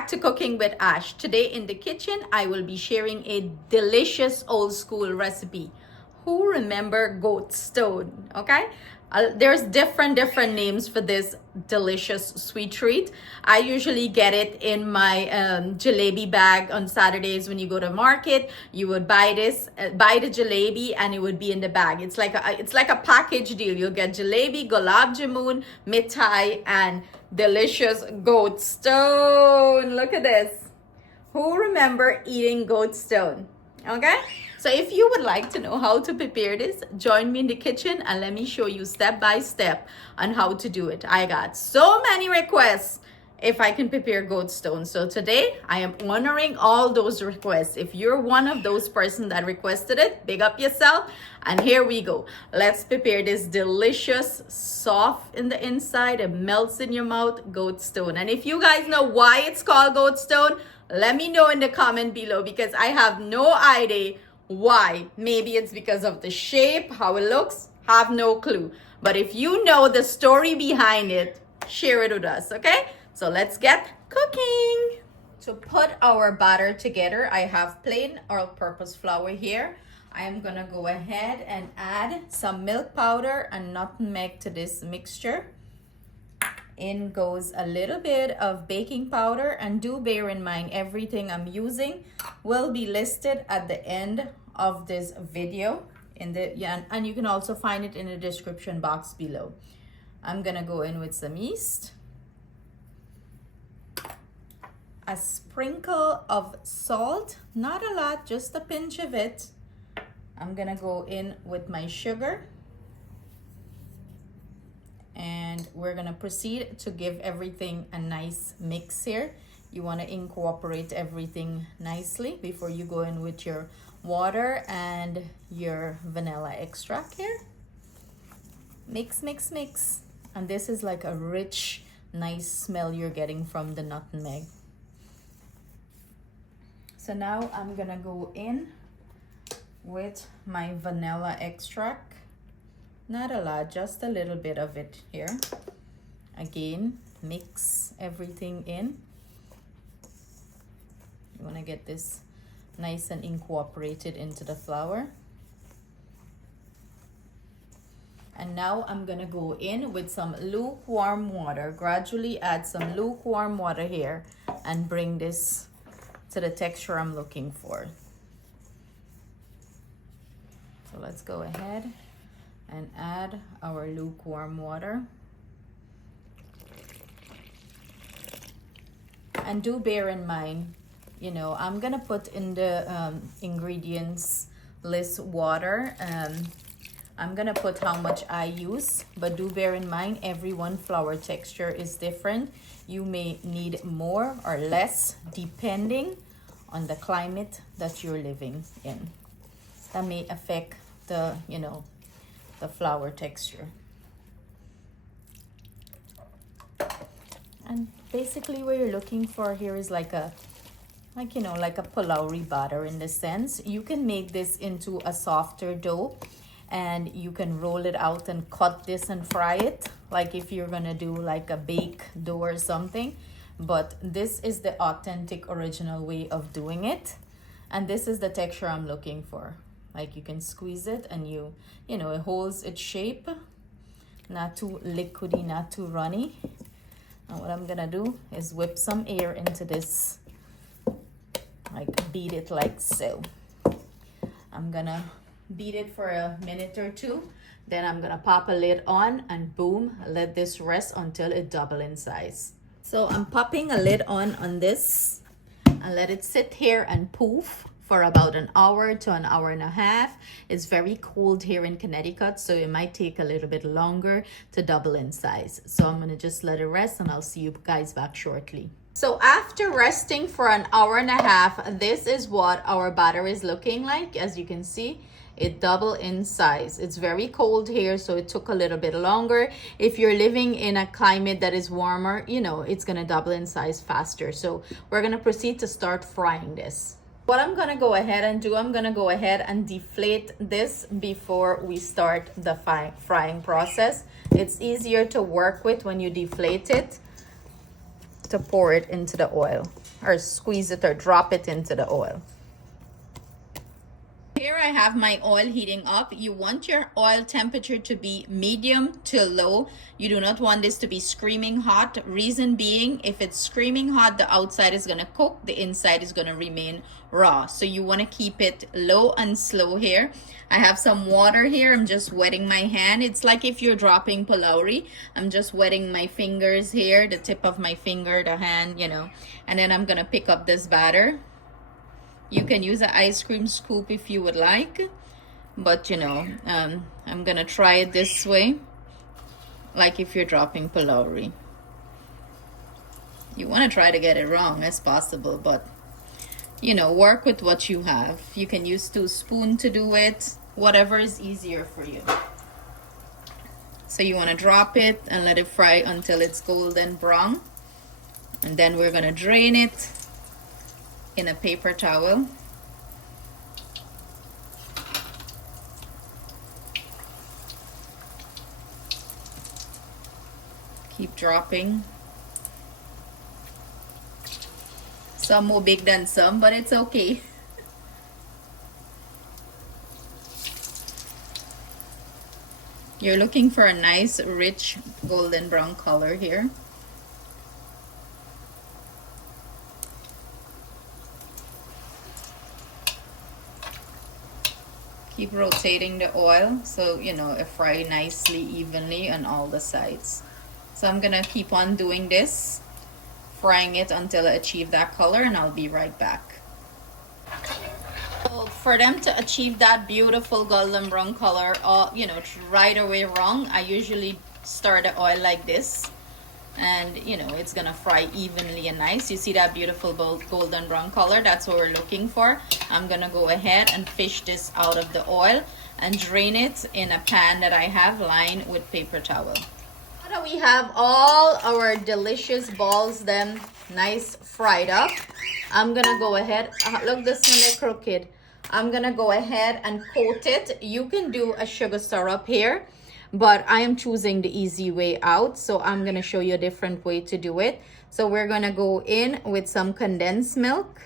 back to Cooking with Ash. Today in the kitchen, I will be sharing a delicious old school recipe. Who remember goat stone? Okay, there's different names for this delicious sweet treat. I usually get it in my jalebi bag on Saturdays when you go to market. You would buy the jalebi, and it would be in the bag. It's like a package deal. You'll get jalebi, gulab jamun, mithai, and delicious goat stone. Look at this. Who remember eating goat stone? Okay, so if you would like to know how to prepare this, join me in the kitchen and let me show you step by step on how to do it. I got so many requests if I can prepare goat stone. So today I am honoring all those requests. If you're one of those persons that requested it, big up yourself. And here we go. Let's prepare this delicious, soft in the inside, it melts in your mouth goat stone. And if you guys know why it's called goat stone, let me know in the comment below, because I have no idea why. Maybe it's because of the shape, how it looks, have no clue. But if you know the story behind it, share it with us, okay? So let's get cooking. To put our batter together, I have plain all-purpose flour here. I am gonna go ahead and add some milk powder and nutmeg to this mixture. In goes a little bit of baking powder, and do bear in mind everything I'm using will be listed at the end of this video and you can also find it in the description box below. I'm gonna go in with some yeast, a sprinkle of salt, not a lot, just a pinch of it. I'm gonna go in with my sugar, and we're gonna proceed to give everything a nice mix here. You wanna incorporate everything nicely before you go in with your water and your vanilla extract here. Mix, mix, mix. And this is like a rich, nice smell you're getting from the nutmeg. So now I'm gonna go in with my vanilla extract. Not a lot, just a little bit of it here. Again, mix everything in. You want to get this nice and incorporated into the flour. And now I'm going to go in with some lukewarm water. Gradually add some lukewarm water here and bring this to the texture I'm looking for. So let's go ahead and add our lukewarm water. And do bear in mind, you know, I'm gonna put in the ingredients list water. I'm gonna put how much I use, but do bear in mind everyone flour texture is different. You may need more or less depending on the climate that you're living in. That may affect the, you know, the flour texture. And basically what you're looking for here is like a pulauri batter in this sense. You can make this into a softer dough, and you can roll it out and cut this and fry it, like if you're gonna do like a bake dough or something. But this is the authentic original way of doing it, and this is the texture I'm looking for. Like you can squeeze it and you know, it holds its shape, not too liquidy, not too runny. And what I'm gonna do is whip some air into this, like beat it like so. I'm gonna beat it for a minute or two, then I'm gonna pop a lid on and boom, let this rest until it doubles in size. So I'm popping a lid on this and let it sit here and poof for about an hour to an hour and a half. It's very cold here in Connecticut, so it might take a little bit longer to double in size. So I'm gonna just let it rest, and I'll see you guys back shortly. So after resting for an hour and a half, this is what our batter is looking like. As you can see, it doubled in size. It's very cold here, so it took a little bit longer. If you're living in a climate that is warmer, you know, it's gonna double in size faster. So we're gonna proceed to start frying this. What I'm gonna go ahead and do, I'm gonna go ahead and deflate this before we start the frying process. It's easier to work with when you deflate it. to pour it into the oil, or squeeze it or drop it into the oil. Here I have my oil heating up. You want your oil temperature to be medium to low. You do not want this to be screaming hot. Reason being, if it's screaming hot, the outside is going to cook, the inside is going to remain raw. So you want to keep it low and slow here. I have some water here. I'm just wetting my hand. It's like if you're dropping palauri. I'm just wetting my fingers here, the tip of my finger, the hand, you know. And then I'm going to pick up this batter. You can use an ice cream scoop if you would like, but you know, I'm gonna try it this way, like if you're dropping palauri. You want to try to get it wrong as possible, but you know, work with what you have. You can use 2 spoons to do it, whatever is easier for you. So you want to drop it and let it fry until it's golden brown, and then we're gonna drain it in a paper towel. Keep dropping. Some more big than some, but it's okay. You're looking for a nice rich golden brown color here. Keep rotating the oil so you know it fry nicely evenly on all the sides. So I'm gonna keep on doing this, frying it until I achieve that color, and I'll be right back. So for them to achieve that beautiful golden brown color, you know, right away wrong, I usually stir the oil like this, and you know it's gonna fry evenly and nice. You see that beautiful golden brown color? That's what we're looking for. I'm gonna go ahead and fish this out of the oil and drain it in a pan that I have lined with paper towel. Now that we have all our delicious balls then nice fried up, I'm gonna go ahead, look, this one is crooked. I'm gonna go ahead and coat it. You can do a sugar syrup here, but I am choosing the easy way out, so I'm gonna show you a different way to do it. So we're gonna go in with some condensed milk,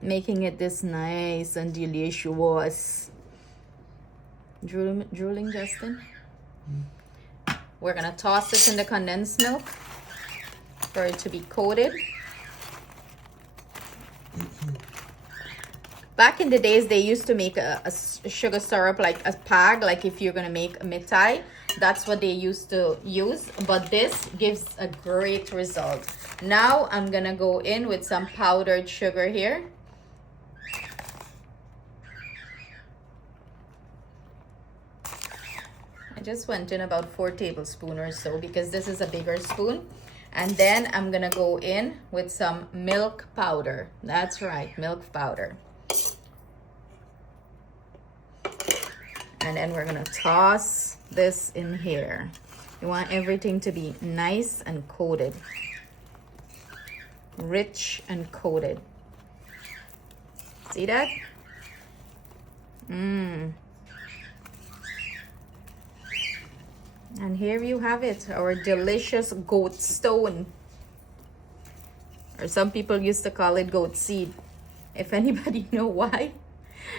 making it this nice and delicious. Drooling, Justin? We're gonna toss this in the condensed milk for it to be coated. Back in the days, they used to make a sugar syrup like a pag, like if you're gonna make a mithai, that's what they used to use, but this gives a great result. Now I'm gonna go in with some powdered sugar here. I just went in about 4 tablespoons or so because this is a bigger spoon. And then I'm gonna go in with some milk powder. That's right, milk powder. And then we're gonna toss this in here. You want everything to be nice and coated, rich and coated. See that? And here you have it, our delicious goat stone. Or some people used to call it goat seed. If anybody know why,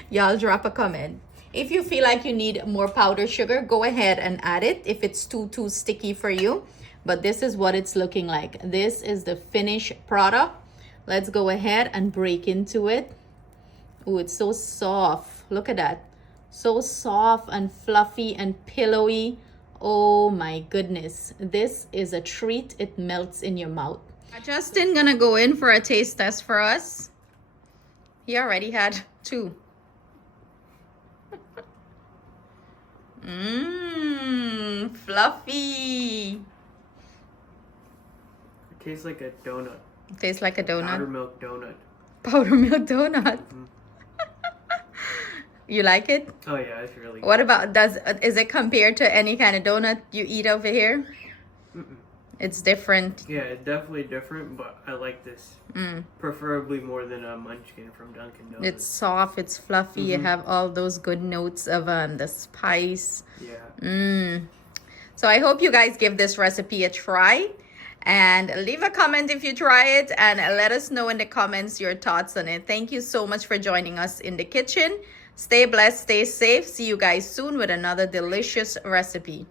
y'all drop a comment. If you feel like you need more powdered sugar, go ahead and add it if it's too sticky for you. But this is what it's looking like. This is the finished product. Let's go ahead and break into it. Oh, it's so soft. Look at that. So soft and fluffy and pillowy. Oh my goodness. This is a treat. It melts in your mouth. Justin gonna go in for a taste test for us. He already had 2. Fluffy. It tastes like a donut. It tastes like a donut. Powder milk donut. Powder milk donut. You like it? Oh yeah, it's really good. What about, is it compared to any kind of donut you eat over here? It's different. Yeah, it's definitely different, but I like this preferably more than a munchkin from Dunkin' Donuts. It's soft, it's fluffy. You have all those good notes of the spice. Yeah. So I hope you guys give this recipe a try. And leave a comment if you try it, and let us know in the comments your thoughts on it. Thank you so much for joining us in the kitchen. Stay blessed, stay safe. See you guys soon with another delicious recipe.